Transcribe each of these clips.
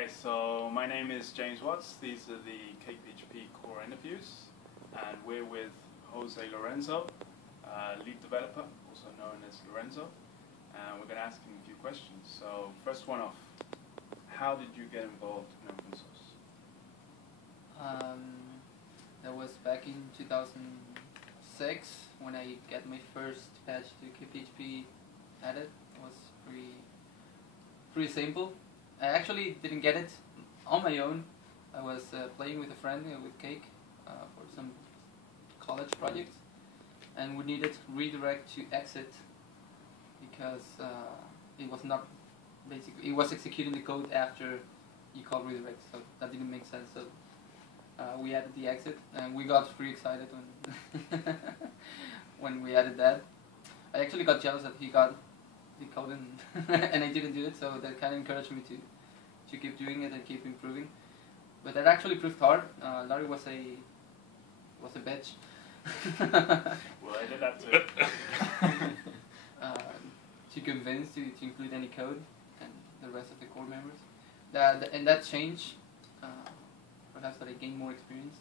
Okay, so my name is James Watts. These are the CakePHP core interviews, and we're with José Lorenzo, lead developer, also known as Lorenzo, and we're going to ask him a few questions. So first one off, how did you get involved in open source? That was back in 2006 when I got my first patch to CakePHP added. It was pretty simple. I actually didn't get it on my own. I was playing with a friend with Cake for some college project, and we needed redirect to exit because it was not basically, it was executing the code after you call redirect, so that didn't make sense. So we added the exit, and we got pretty excited when when we added that. I actually got jealous that he got the code and I didn't do it, so that kind of encouraged me to keep doing it and keep improving. But that actually proved hard. Larry was a bitch. Well, I did that too. To convince to include any code and the rest of the core members. And that change, perhaps that I gained more experience.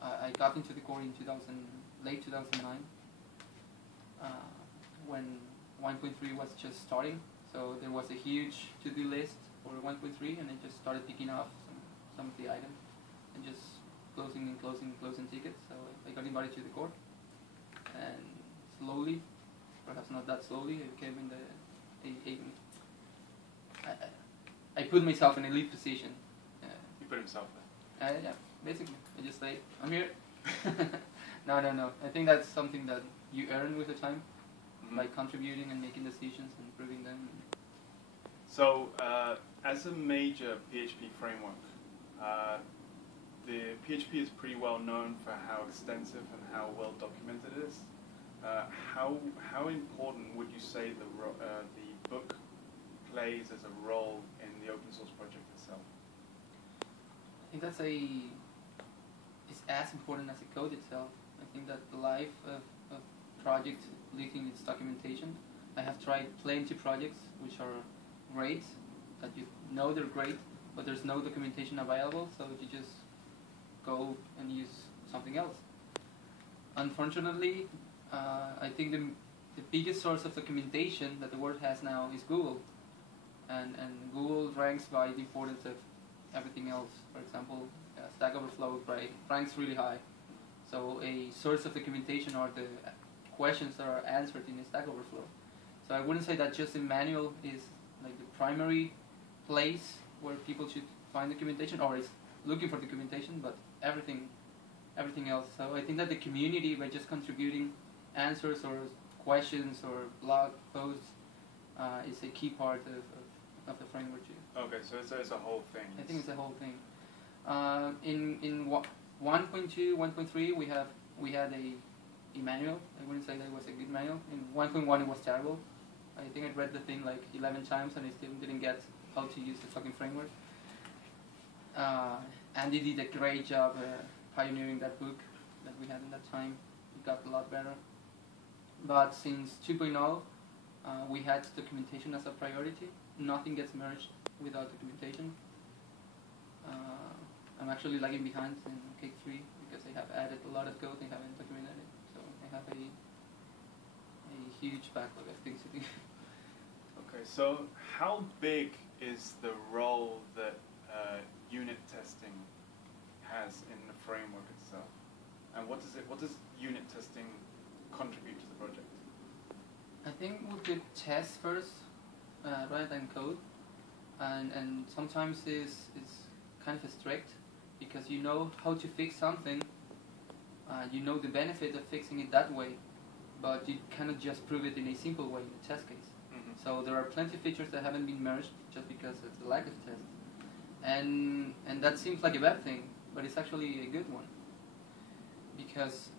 I got into the core in late 2009, when 1.3 was just starting. So there was a huge to-do list for 1.3, and I just started picking off some of the items and just closing tickets. So I got invited to the core, and slowly, perhaps not that slowly, I became I put myself in a lead position. You put himself there? Yeah, basically. I just say, I'm here. No. I think that's something that you earn with the time, by contributing and making decisions and improving them. So, as a major PHP framework, the PHP is pretty well known for how extensive and how well documented it is. How important would you say the book plays as a role in the open source project itself? I think it's as important as the code itself. I think that the life of project lives in its documentation. I have tried plenty of projects which are great, that you know they're great, but there's no documentation available, so you just go and use something else. Unfortunately, I think the biggest source of documentation that the world has now is Google, and Google ranks by the importance of everything else. For example, Stack Overflow ranks really high, so a source of documentation are the questions that are answered in a Stack Overflow. So I wouldn't say that just a manual is like the primary place where people should find documentation, or is looking for documentation, but everything else. So I think that the community, by just contributing answers or questions or blog posts, is a key part of the framework too. Okay, so it's a whole thing. I think it's a whole thing. In 1.2, 1.3, we had a manual. I wouldn't say that it was a good manual. In 1.1 it was terrible. I think I read the thing like 11 times and I still didn't get how to use the fucking framework. Andy did a great job pioneering that book that we had in that time. It got a lot better. But since 2.0, we had documentation as a priority. Nothing gets merged without documentation. I'm actually lagging behind in Cake 3 because I have added a lot of code and haven't documented it. So I have a huge backlog of things to do. Okay, so how big is the role that unit testing has in the framework itself, and what does unit testing contribute to the project? I think we could test first rather than code, and sometimes it's kind of strict because you know how to fix something, you know the benefit of fixing it that way, but you cannot just prove it in a simple way in a test case. So there are plenty of features that haven't been merged just because it's a lack of tests. And that seems like a bad thing, but it's actually a good one. Because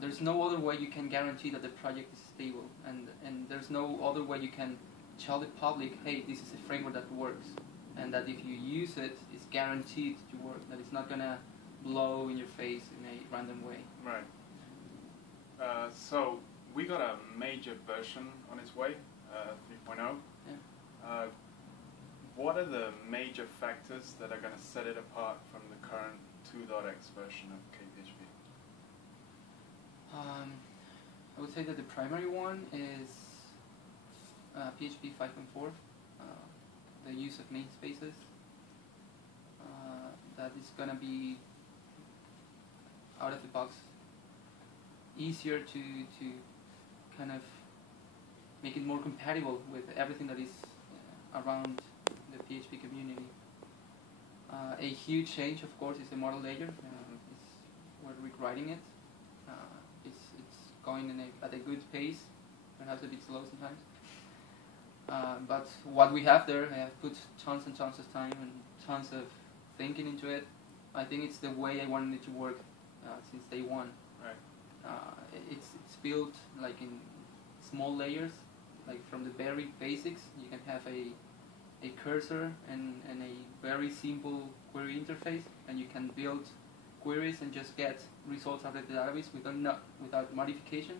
there's no other way you can guarantee that the project is stable, and there's no other way you can tell the public, hey, this is a framework that works, and that if you use it, it's guaranteed to work, that it's not going to blow in your face in a random way. Right. So we got a major version on its way, 3.0. Yeah. what are the major factors that are going to set it apart from the current 2.x version of CakePHP? I would say that the primary one is PHP 5.4, the use of namespaces. That is going to be out of the box easier to kind of make it more compatible with everything that is around the PHP community. A huge change, of course, is the model layer. We're rewriting it. It's going at a good pace, perhaps a bit slow sometimes. But what we have there, I have put tons and tons of time and tons of thinking into it. I think it's the way I wanted it to work since day one. Right. It's built like in small layers, like from the very basics. You can have a cursor and a very simple query interface, and you can build queries and just get results out of the database without modification.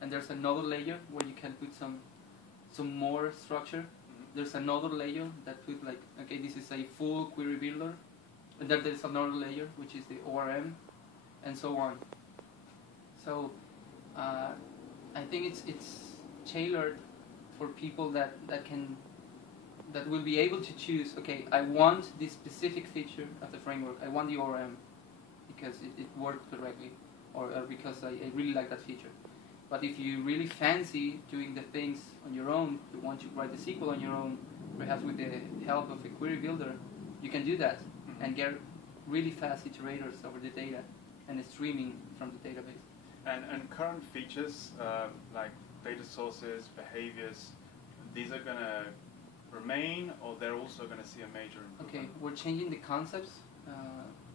And there's another layer where you can put some more structure. There's another layer that put like, okay, this is a full query builder, and then there's another layer which is the ORM, and so on. So I think it's tailored for people that will be able to choose. Okay, I want this specific feature of the framework. I want the ORM because it worked correctly, or because I really like that feature. But if you really fancy doing the things on your own, you want to write the SQL on your own, perhaps with the help of a query builder, you can do that and get really fast iterators over the data and streaming from the database. And current features like data sources, behaviors, these are going to remain, or they're also going to see a major improvement? Okay, we're changing the concepts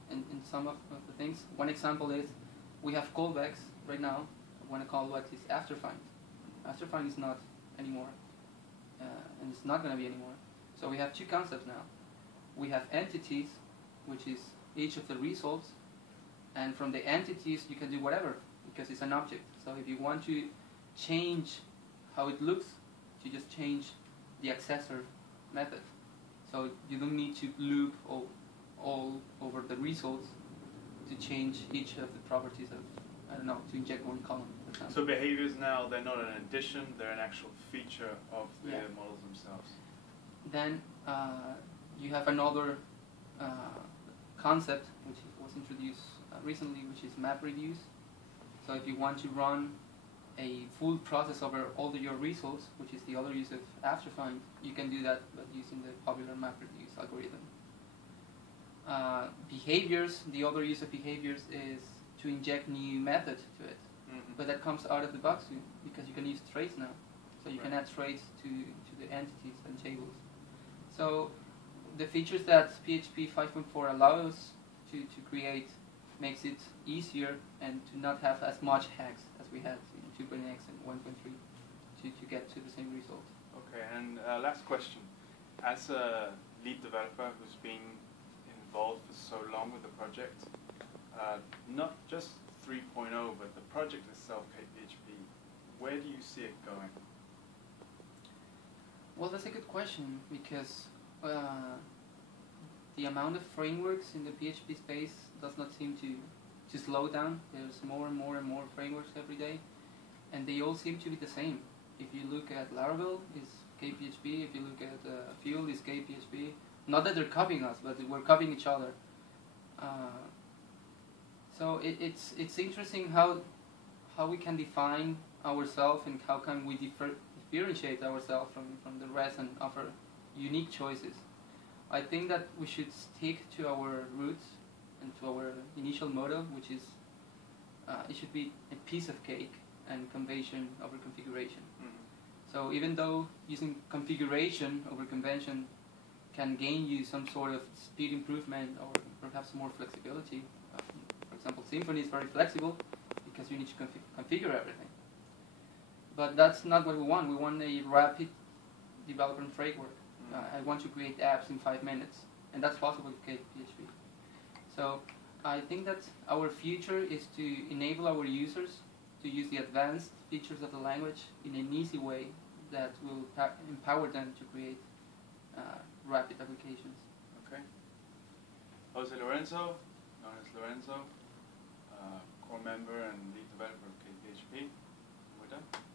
in some of the things. One example is we have callbacks right now. When a callback is after find. After find is not anymore, and it's not going to be anymore. So we have two concepts now. We have entities, which is each of the results, and from the entities you can do whatever, because it's an object. So if you want to change how it looks, you just change the accessor method. So you don't need to loop all over the results to change each of the properties of, I don't know, to inject one column, for example. So behaviors now, they're not an addition, they're an actual feature of the models themselves. Then you have another concept which was introduced recently, which is map reviews. So if you want to run a full process over all your results, which is the other use of after find, you can do that by using the popular map reviews algorithm. Behaviors, the other use of behaviors is to inject new methods to it. But that comes out of the box because you can use traits now. So you can add traits to the entities and tables. So the features that PHP 5.4 allows to create makes it easier and to not have as much hacks as we had in 2.x and 1.3 to get to the same result. Okay, and last question. As a lead developer who's been involved for so long with the project, not just 3.0, but the project itself, CakePHP, where do you see it going? Well, that's a good question, because the amount of frameworks in the PHP space does not seem to slow down. There's more and more and more frameworks every day, and they all seem to be the same. If you look at Laravel, it's CakePHP. If you look at Fuel, it's CakePHP. Not that they're copying us, but we're copying each other. So it's interesting how we can define ourselves and how can we differentiate ourselves from the rest and offer unique choices. I think that we should stick to our roots and to our initial model, which is it should be a piece of cake and convention over configuration. So even though using configuration over convention can gain you some sort of speed improvement or perhaps more flexibility, for example, Symfony is very flexible because you need to configure everything. But that's not what we want. We want a rapid development framework. I want to create apps in 5 minutes, and that's possible with CakePHP. So I think that our future is to enable our users to use the advanced features of the language in an easy way that will empower them to create rapid applications. Okay. José Lorenzo, known as Lorenzo, core member and lead developer of CakePHP. We're done.